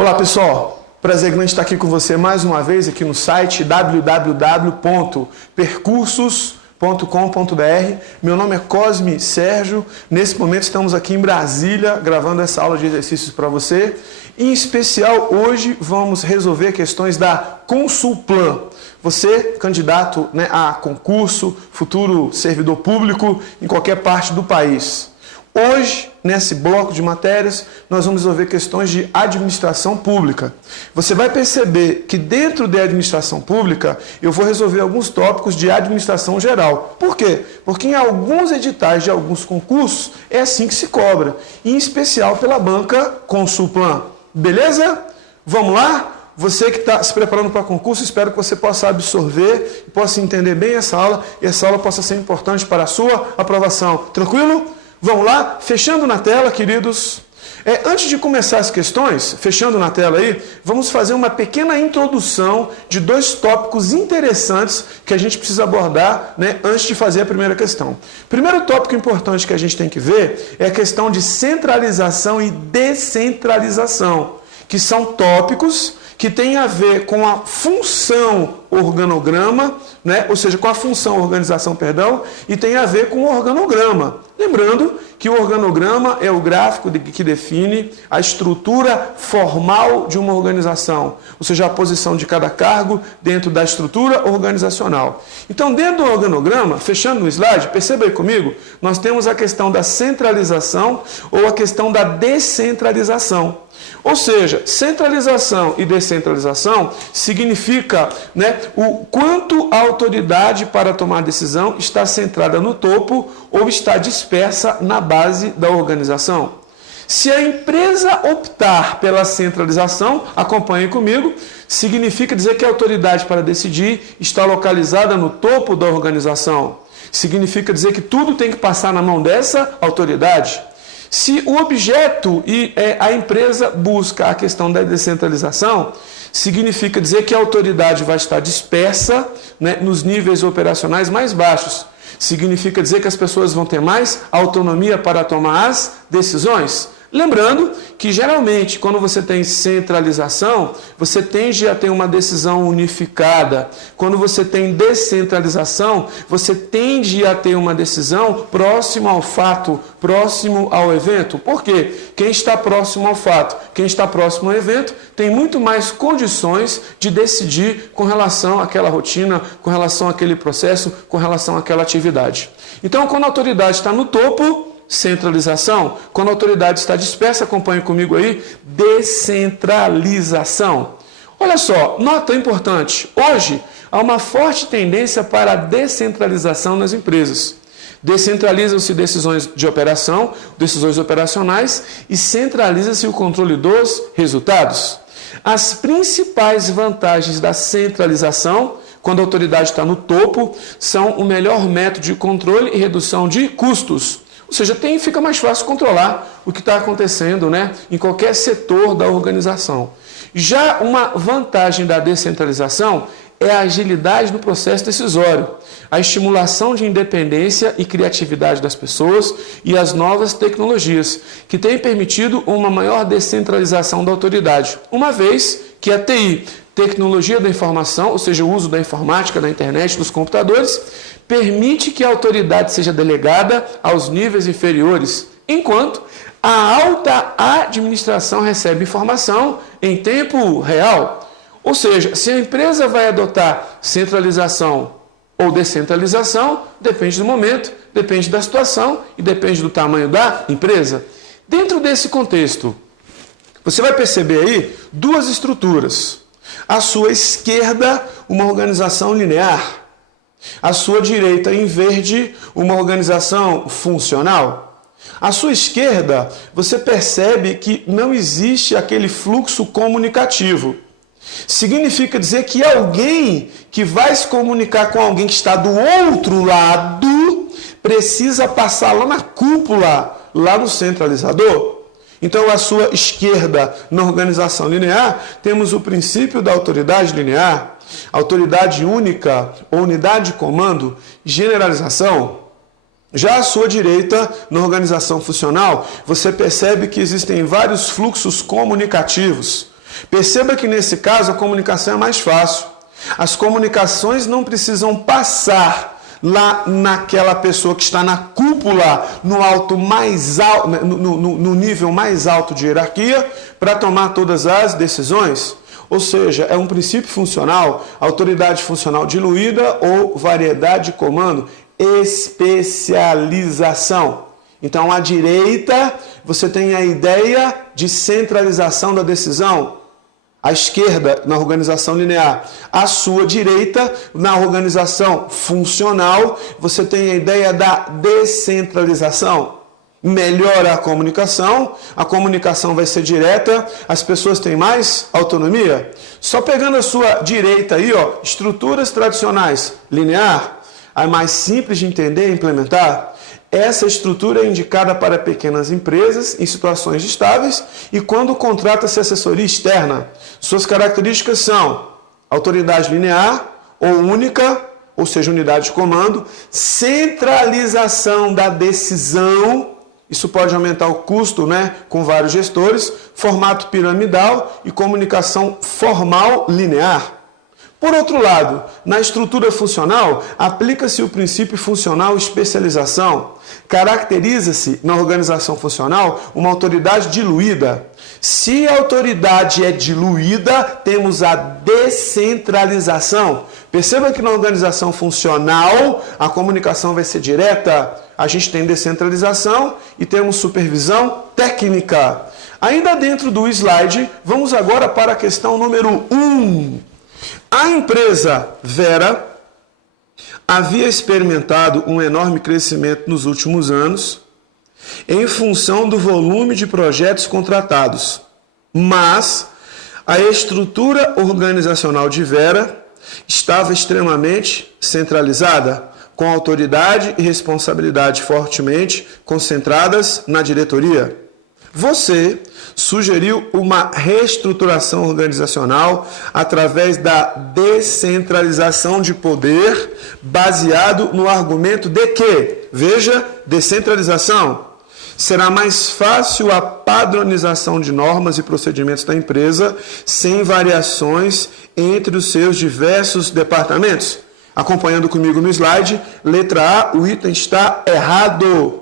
Olá pessoal, prazer grande estar aqui com você mais uma vez aqui no site www.percursos.com.br. Meu nome é Cosme Sérgio, nesse momento estamos aqui em Brasília gravando essa aula de exercícios para você. Em especial hoje vamos resolver questões da Consulplan. Você, candidato a concurso, futuro servidor público em qualquer parte do país. Hoje, nesse bloco de matérias, nós vamos resolver questões de administração pública. Você vai perceber que dentro da administração pública, eu vou resolver alguns tópicos de administração geral. Por quê? Porque em alguns editais de alguns concursos, é assim que se cobra. Em especial pela banca Consulplan. Beleza? Vamos lá? Você que está se preparando para concurso, espero que você possa absorver, possa entender bem essa aula, e essa aula possa ser importante para a sua aprovação. Tranquilo? Vamos lá? Fechando na tela, queridos. Antes de começar as questões, fechando na tela aí, vamos fazer uma pequena introdução de dois tópicos interessantes que a gente precisa abordar, antes de fazer a primeira questão. Primeiro tópico importante que a gente tem que ver é a questão de centralização e descentralização, que são tópicos que têm a ver com a função organograma, ou seja, com a função organização, e tem a ver com o organograma. Lembrando que o organograma é o gráfico que define a estrutura formal de uma organização, ou seja, a posição de cada cargo dentro da estrutura organizacional. Então, dentro do organograma, fechando no slide, perceba aí comigo, nós temos a questão da centralização ou a questão da descentralização. Ou seja, centralização e descentralização significa o quanto a autoridade para tomar decisão está centrada no topo ou está dispersa na base da organização. Se a empresa optar pela centralização, acompanhe comigo, significa dizer que a autoridade para decidir está localizada no topo da organização. Significa dizer que tudo tem que passar na mão dessa autoridade. Se o objeto e a empresa busca a questão da descentralização, significa dizer que a autoridade vai estar dispersa nos níveis operacionais mais baixos. Significa dizer que as pessoas vão ter mais autonomia para tomar as decisões. Lembrando que, geralmente, quando você tem centralização, você tende a ter uma decisão unificada. Quando você tem descentralização, você tende a ter uma decisão próxima ao fato, próximo ao evento. Por quê? Quem está próximo ao fato, quem está próximo ao evento, tem muito mais condições de decidir com relação àquela rotina, com relação àquele processo, com relação àquela atividade. Então, quando a autoridade está no topo, centralização. Quando a autoridade está dispersa, acompanhe comigo aí, descentralização. Olha só, nota importante. Hoje, há uma forte tendência para a descentralização nas empresas. Descentralizam-se decisões de operação, decisões operacionais e centraliza-se o controle dos resultados. As principais vantagens da centralização, quando a autoridade está no topo, são o melhor método de controle e redução de custos. Ou seja, fica mais fácil controlar o que está acontecendo em qualquer setor da organização. Já uma vantagem da descentralização é a agilidade no processo decisório, a estimulação de independência e criatividade das pessoas e as novas tecnologias, que têm permitido uma maior descentralização da autoridade, uma vez que a TI, tecnologia da informação, ou seja, o uso da informática, da internet, dos computadores, permite que a autoridade seja delegada aos níveis inferiores, enquanto a alta administração recebe informação em tempo real. Ou seja, se a empresa vai adotar centralização ou descentralização, depende do momento, depende da situação e depende do tamanho da empresa. Dentro desse contexto, você vai perceber aí duas estruturas. À sua esquerda, uma organização linear. À sua direita, em verde, uma organização funcional. À sua esquerda, você percebe que não existe aquele fluxo comunicativo. Significa dizer que alguém que vai se comunicar com alguém que está do outro lado precisa passar lá na cúpula, lá no centralizador. Então, à sua esquerda, na organização linear, temos o princípio da autoridade linear, autoridade única ou unidade de comando, generalização. Já à sua direita, na organização funcional, você percebe que existem vários fluxos comunicativos. Perceba que nesse caso a comunicação é mais fácil. As comunicações não precisam passar lá naquela pessoa que está na cúpula, no nível mais alto de hierarquia, para tomar todas as decisões. Ou seja, é um princípio funcional, autoridade funcional diluída ou variedade de comando, especialização. Então, à direita, você tem a ideia de centralização da decisão. À esquerda, na organização linear. À sua direita, na organização funcional, você tem a ideia da descentralização. Melhora a comunicação vai ser direta, as pessoas têm mais autonomia. Só pegando a sua direita aí, ó, estruturas tradicionais, linear, a mais simples de entender e implementar. Essa estrutura é indicada para pequenas empresas em situações estáveis e quando contrata-se assessoria externa. Suas características são autoridade linear ou única, ou seja, unidade de comando, centralização da decisão, isso pode aumentar o custo, né, com vários gestores, formato piramidal e comunicação formal linear. Por outro lado, na estrutura funcional, aplica-se o princípio funcional especialização. Caracteriza-se, na organização funcional, uma autoridade diluída. Se a autoridade é diluída, temos a descentralização. Perceba que na organização funcional, a comunicação vai ser direta. A gente tem descentralização e temos supervisão técnica. Ainda dentro do slide, vamos agora para a questão número 1. A empresa Vera havia experimentado um enorme crescimento nos últimos anos em função do volume de projetos contratados, mas a estrutura organizacional de Vera estava extremamente centralizada, com autoridade e responsabilidade fortemente concentradas na diretoria. Você sugeriu uma reestruturação organizacional através da descentralização de poder, baseado no argumento de que, veja, descentralização, será mais fácil a padronização de normas e procedimentos da empresa sem variações entre os seus diversos departamentos. Acompanhando comigo no slide, letra A, o item está errado.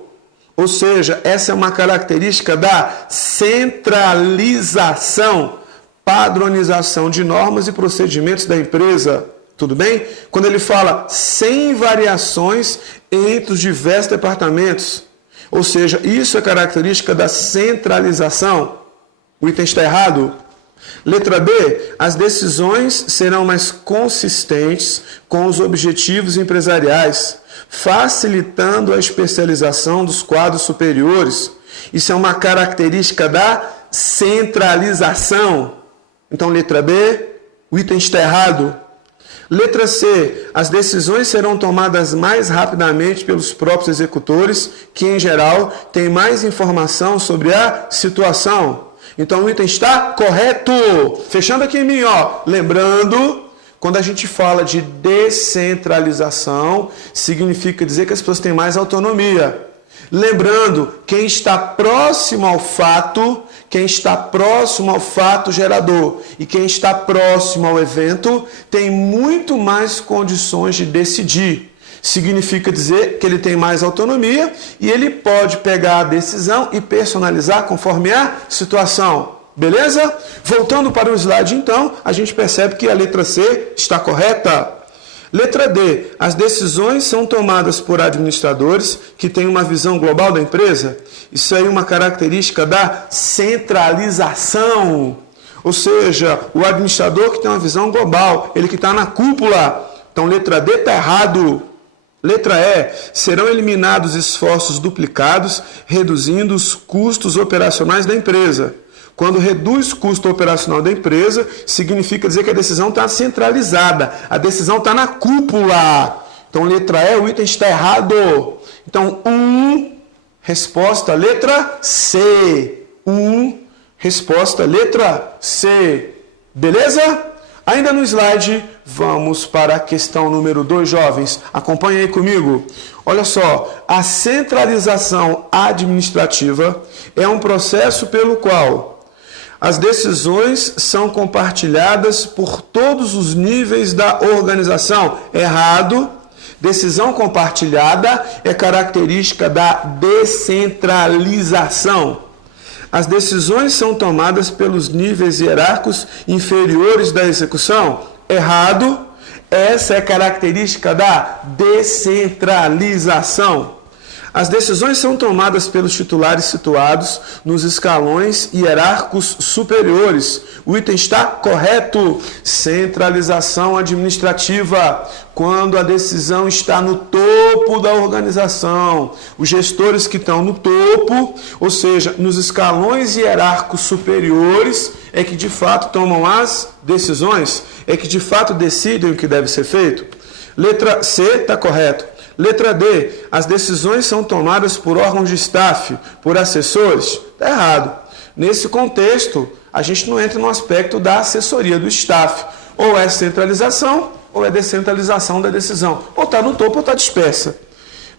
Ou seja, essa é uma característica da centralização, padronização de normas e procedimentos da empresa. Tudo bem? Quando ele fala sem variações entre os diversos departamentos. Ou seja, isso é característica da centralização. O item está errado. Letra B, as decisões serão mais consistentes com os objetivos empresariais, facilitando a especialização dos quadros superiores. Isso é uma característica da centralização. Então, letra B, o item está errado. Letra C, as decisões serão tomadas mais rapidamente pelos próprios executores, que, em geral, têm mais informação sobre a situação. Então, o item está correto. Fechando aqui em mim, ó. Lembrando, quando a gente fala de descentralização, significa dizer que as pessoas têm mais autonomia. Lembrando, quem está próximo ao fato gerador e quem está próximo ao evento tem muito mais condições de decidir. Significa dizer que ele tem mais autonomia e ele pode pegar a decisão e personalizar conforme a situação. Beleza? Voltando para o slide, então, a gente percebe que a letra C está correta. Letra D. As decisões são tomadas por administradores que têm uma visão global da empresa. Isso aí é uma característica da centralização. Ou seja, o administrador que tem uma visão global, ele que está na cúpula. Então, letra D está errado. Letra E. Serão eliminados esforços duplicados, reduzindo os custos operacionais da empresa. Quando reduz o custo operacional da empresa, significa dizer que a decisão está centralizada. A decisão está na cúpula. Então, letra E, o item está errado. Então, resposta, letra C. Resposta, letra C. Beleza? Ainda no slide, vamos para a questão número 2, jovens. Acompanhem aí comigo. Olha só, a centralização administrativa é um processo pelo qual As decisões são compartilhadas por todos os níveis da organização. Errado. Decisão compartilhada é característica da descentralização. As decisões são tomadas pelos níveis hierárquicos inferiores da execução. Errado. Essa é característica da descentralização. As decisões são tomadas pelos titulares situados nos escalões hierárquicos superiores. O item está correto. Centralização administrativa. Quando a decisão está no topo da organização. Os gestores que estão no topo, ou seja, nos escalões hierárquicos superiores, é que de fato tomam as decisões, é que de fato decidem o que deve ser feito. Letra C está correto. Letra D, as decisões são tomadas por órgãos de staff, por assessores. Está errado. Nesse contexto, a gente não entra no aspecto da assessoria do staff. Ou é centralização, ou é descentralização da decisão. Ou está no topo ou está dispersa.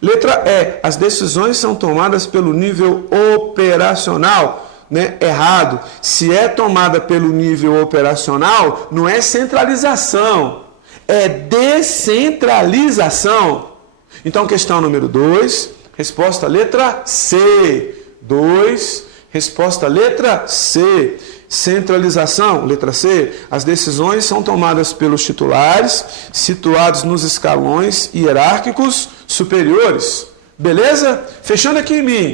Letra E, as decisões são tomadas pelo nível operacional. Errado. Se é tomada pelo nível operacional, não é centralização, é descentralização. Então, questão número 2, resposta letra C. 2, resposta letra C. Centralização, letra C. As decisões são tomadas pelos titulares, situados nos escalões hierárquicos superiores. Beleza? Fechando aqui em mim.